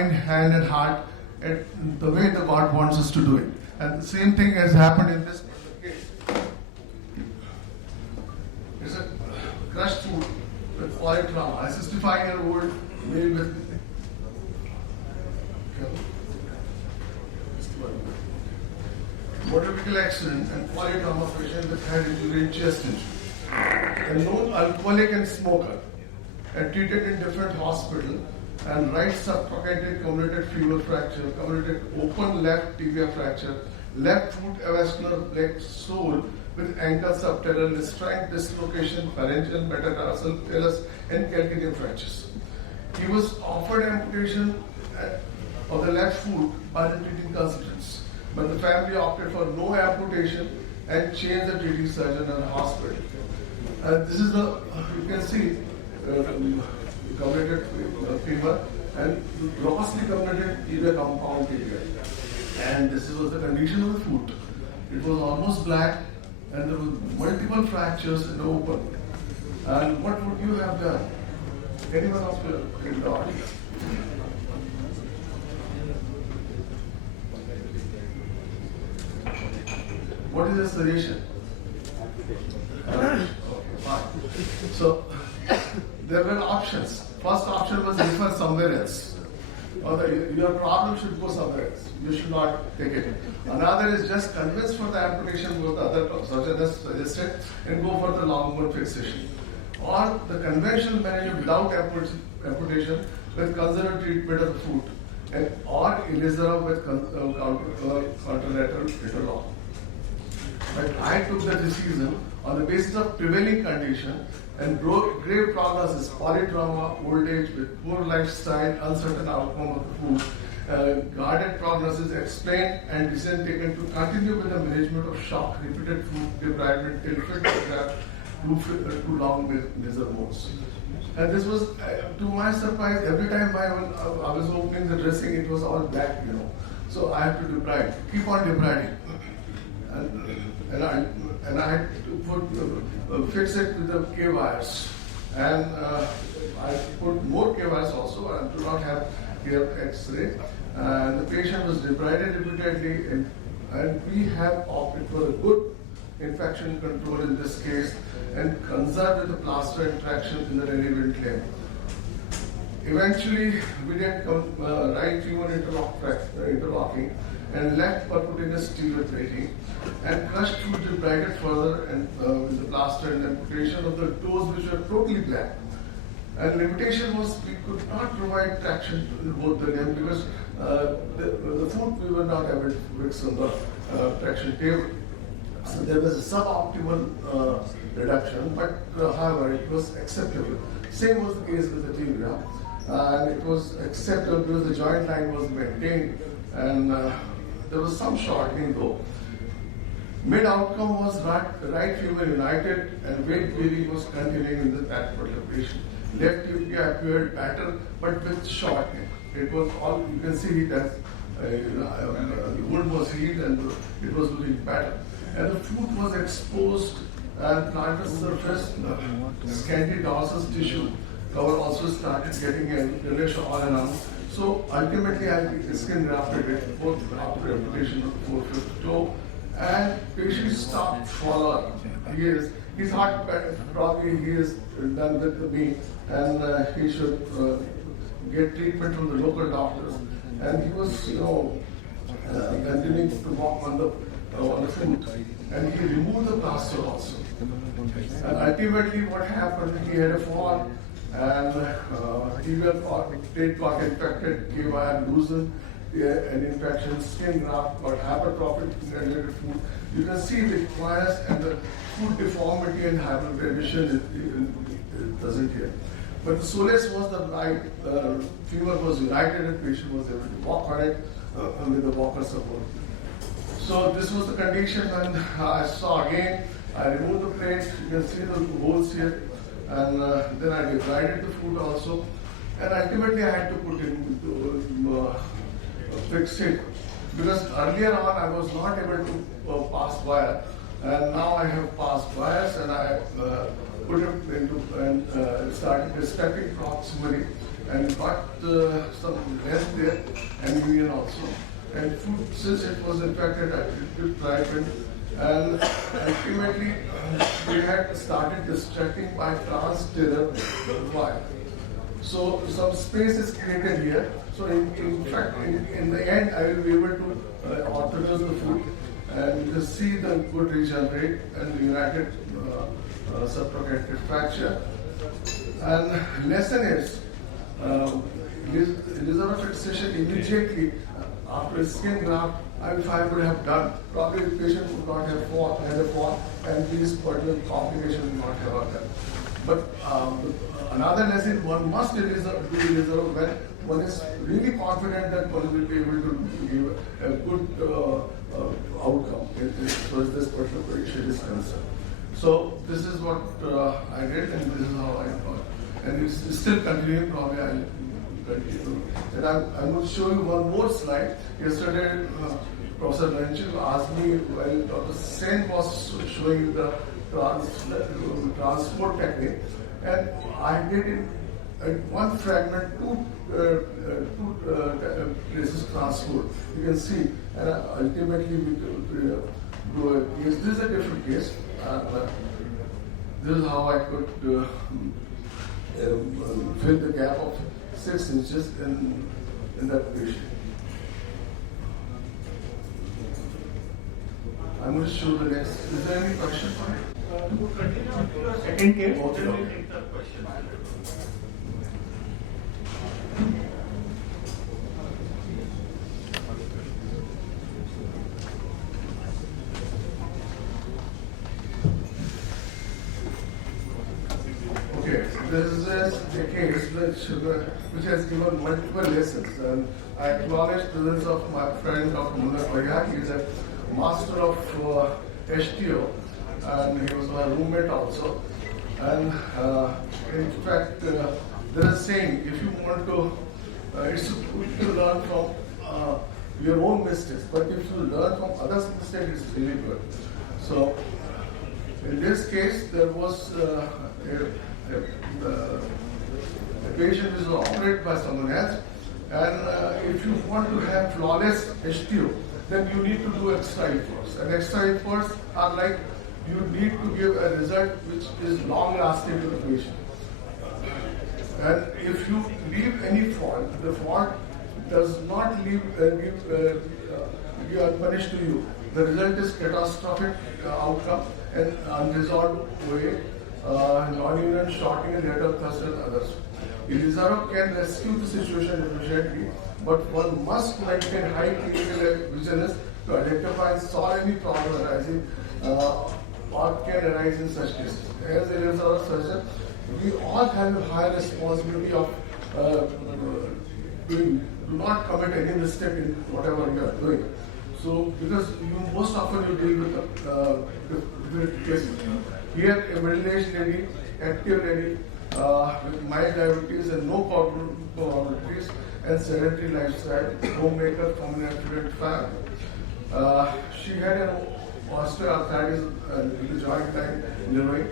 mind, hand and heart the way the God wants us to do it. And the same thing has happened in this case. It's a crushed foot with polytrauma. A 65-year-old male with motor vehicle accident and polytrauma patient with head injury and chest injury. A known alcoholic and smoker and treated in different hospitals, and right subtrochanteric comminuted femur fracture, comminuted open left tibia fracture, left foot avascular leg sole with ankle subtalar strength dislocation, pharyngeal, metatarsal, talus, and calcaneal fractures. He was offered amputation of the left foot by the treating consultants, but the family opted for no amputation and changed the treating surgeon and the hospital. This is the, you can see, comminuted femur and grossly comminuted tibia compound tibia. And this was the condition of the foot. It was almost black and there were multiple fractures in the open. And what would you have done? Anyone of you in the audience? What is the suggestion? Okay, fine. So there were options. First option was refer somewhere else. Your problem should go somewhere else. You should not take it. Another is just convince for the amputation what the other surgeon has suggested and go for the long bone fixation. Or the conventional management without amputation with conservative treatment of the foot, and or Ilizarov with contralateral interlock. But I took the decision on the basis of prevailing condition and grave prognosis, polytrauma, old age with poor lifestyle, uncertain outcome of the foot, guarded prognosis explained and decision taken to continue with the management of shock, repeated food debridement till fit to grab too long with laser modes. And this was, to my surprise, every time I was opening the dressing, it was all black, So I had to debride, keep on debriding. And I had to fix it with the K wires. And I put more K wires also. I do not have here X-ray. And the patient was debrided repeatedly, and we have opted for a good infection control in this case and conserved with the plaster and traction in the relevant limb. Eventually, we did right femur interlocking and left percutaneous tibial plating and crushed foot debrided further and with the plaster and amputation of the toes which were totally black. And limitation was we could not provide traction to both the limbs because the foot we were not able to fix on the traction table. So there was a suboptimal reduction, but however it was acceptable. Same was the case with the tibia, and it was acceptable because the joint line was maintained, and there was some shortening though. Mid outcome was right femur united, and weight bearing was continuing in that particular patient. Left tibia appeared better, but with shortening. It was all you can see that the wound was healed and it was looking better. And the foot was exposed and plantar surface, scanty dorsal tissue cover also started getting a relation all around. So ultimately I skin grafted it both after amputation of the 4th toe, and patient stopped follow-up. His heart probably he is done with me, and he should get treatment from the local doctors. And he was, continuing to walk on the foot, and he removed the plaster also. And ultimately, what happened? He had a fall, and tibial got infected, K-wire loosened, an infection, skin graft, got hypertrophic related foot. You can see the bias and the foot deformity and hypertension it doesn't here. But the solace was that the femur was united and patient was able to walk on it with the walker support. So this was the condition, and I saw again, I removed the plate, you can see the holes here, and then I debrided the foot also, and ultimately I had to put in fix it, because earlier on I was not able to pass wire, and now I have passed wires, and I put it into and started respecting proximity, and got some length there and union also. And foot, since it was infected, I did treatment, and ultimately we had started distracting by transsterer wire. So some space is created here. So in fact, in the end, I will be able to orthodox the foot and you can see the good regenerate and united subtrochanteric fracture. And lesson is, Ilizarov fixation immediately after a skin graft, if I would have done, probably the patient would not have had a fall, and these particular complications would not have occurred. But another lesson, one must do Ilizarov when one is really confident that one will be able to give a good outcome as far as this particular issue is concerned. So this is what I did, and this is how I thought. And it's still continuing, probably I'll continue. And I'm going to show you one more slide. Yesterday, Professor Manish asked me while Dr. Sen was showing the transport technique, and I did in one fragment, two places transport. You can see, and ultimately we do a case. This is a different case. This is how I could fill the gap of 6 inches in that patient. I'm going to show the next. Is there any question for me? To continue on to your second case, Okay. then we'll take the question. Okay, this is a case which has given multiple lessons, and I acknowledge the presence of my friend Dr. Bhatnagar. He is a master of STO, and he was my roommate also. And in fact, there is a saying: if you want to, it's good to learn from your own mistakes, but if you learn from others' mistakes, it's really good. So, in this case, there was a patient is operated by someone else, and if you want to have flawless STO, then you need to do extra efforts. And extra efforts are like you need to give a result which is long-lasting to the patient. And if you leave any fault, the fault does not give unpunished to you. The result is catastrophic outcome and unresolved way, non-union shortening and lateral thrust and others. Ilizarov can rescue the situation efficiently, but one must maintain high clinical vigilance to identify and solve any problem arising or can arise in such cases. As a Ilizarov surgeon, we all have a high responsibility of do not commit any mistake in whatever you are doing. So, because most often you deal with cases. Here, a middle-aged lady, active lady, with mild diabetes and no comorbidities and sedentary lifestyle, homemaker from an affluent family. She had an osteoarthritis in the joint line, narrowing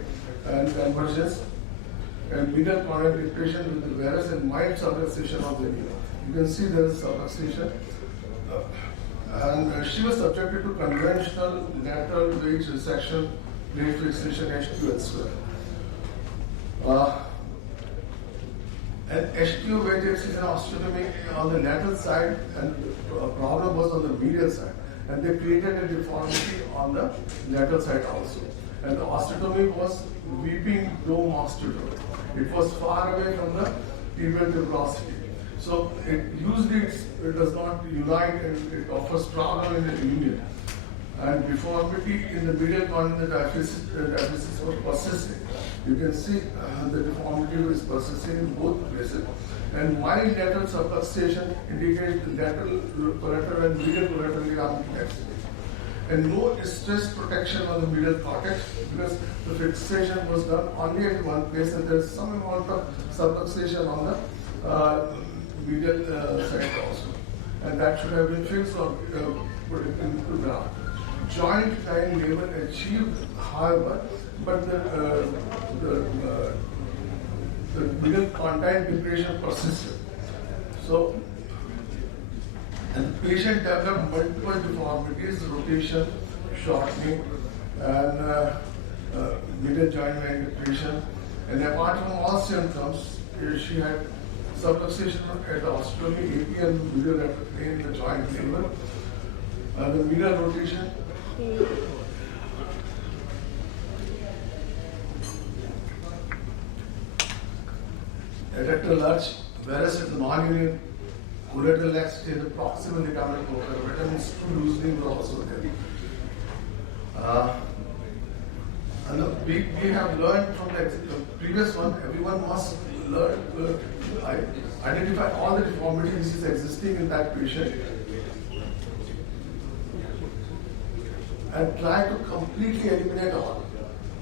and convergence, and medial corneal depression with the varus and mild subluxation of the knee. You can see there is subluxation. And she was subjected to conventional lateral wedge resection, plate fixation, H2 and swell. And H2 wedge is an osteotomy on the lateral side, and the problem was on the medial side. And they created a deformity on the lateral side also. And the osteotomy was weeping dome osteotomy. It was far away from the tibial tuberosity. So it does not unite, and it offers problem in the union. And deformity in the medial corner, the diaphysis was persisting. You can see the deformity is persisting in both places. And mild lateral subluxation indicates the lateral collateral and medial collateral ligament laxity. And no stress protection on the medial cortex, because the fixation was done only at one place, and there is some amount of subluxation on the medial side also. And that should have been fixed or put it into graft. Joint line label achieved, however, but the the medial condyle depression persisted. So, and the patient developed multiple deformities, rotation, shortening, and medial joint line depression. And apart from all symptoms, she had subluxation at the osteotomy, AP and medial at the plane, the joint labor, the medial rotation. Adductor lurch, whereas at the non-union collateral laxity in the proximal ligament proper, vitamins 2 loosening were also there. And we have learned from the previous one, everyone must learn identify all the deformities existing in that patient and try to completely eliminate all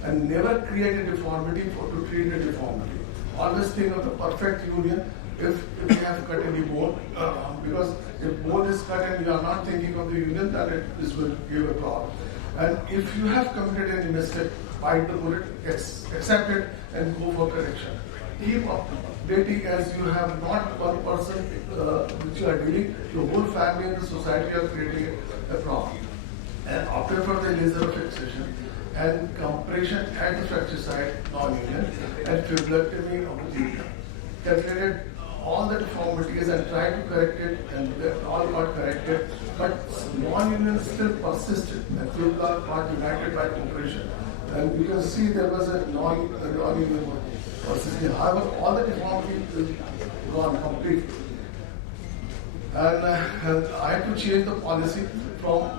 and never create a deformity to treat a deformity. Always think of the perfect union if we have cut any bone, because if bone is cut and you are not thinking of the union, then this will give a problem. And if you have committed any mistake, bite the bullet, accept it, and go for correction. Keep updating as you have not one person which you are dealing, your whole family and the society are creating a problem. And opted for the laser fixation and compression at the fracture site, non-union, and fibulectomy of the tibia. Calculated all the deformities and tried to correct it, and they all got corrected, but non-union still persisted. The fibula got united by compression. And you can see there was a non-union persisting. However, all the deformity is gone completely. And I had to change the policy from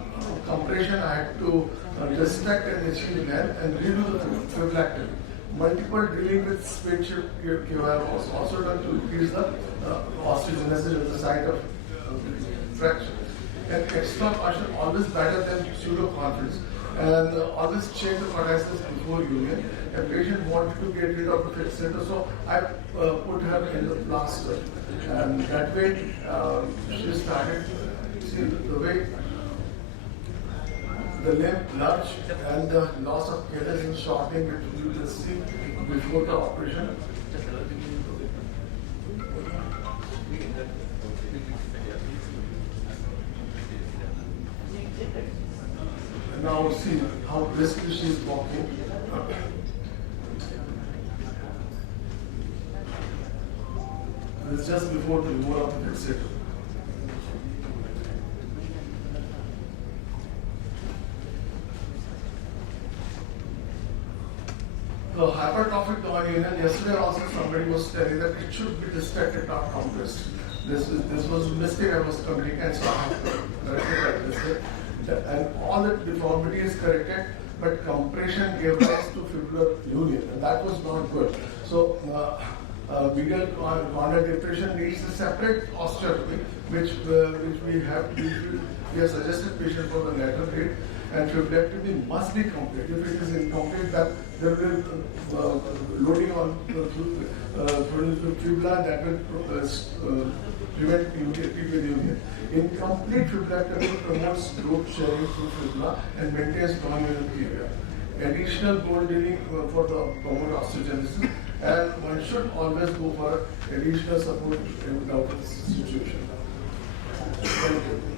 compression. I had to restrict and achieve length and redo the fibulectomy. Multiple drilling with spin shift QR was also done to increase the osteogenesis at the site of fracture. And extra caution always better than pseudo confidence. And always check the paralysis before union. A patient wanted to get rid of the fixator, so I put her in the plaster. And that way she started, see the way the limb lurch and the loss of cadence and shortening, which you can see before the operation. And now see how briskly she is walking. This is just before the removal of the fixator. The hypertrophic non-union, yesterday also somebody was telling that it should be distracted, not compressed. This was a mistake I was communicating, so I have corrected that mistake. And all the deformity is corrected, but compression gave rise to fibular union, and that was not good. So, medial condyle depression needs a separate osteotomy, which we have suggested patient for the lateral grade, and fibulectomy must be complete. If it is incomplete, then there will be loading on the fibula that will prevent union. Incomplete fibulectomy promotes group sharing through fibula and maintains non-union period. Additional bone drilling for the promote osteogenesis, and one should always go for additional support in doubtful situation. Thank you.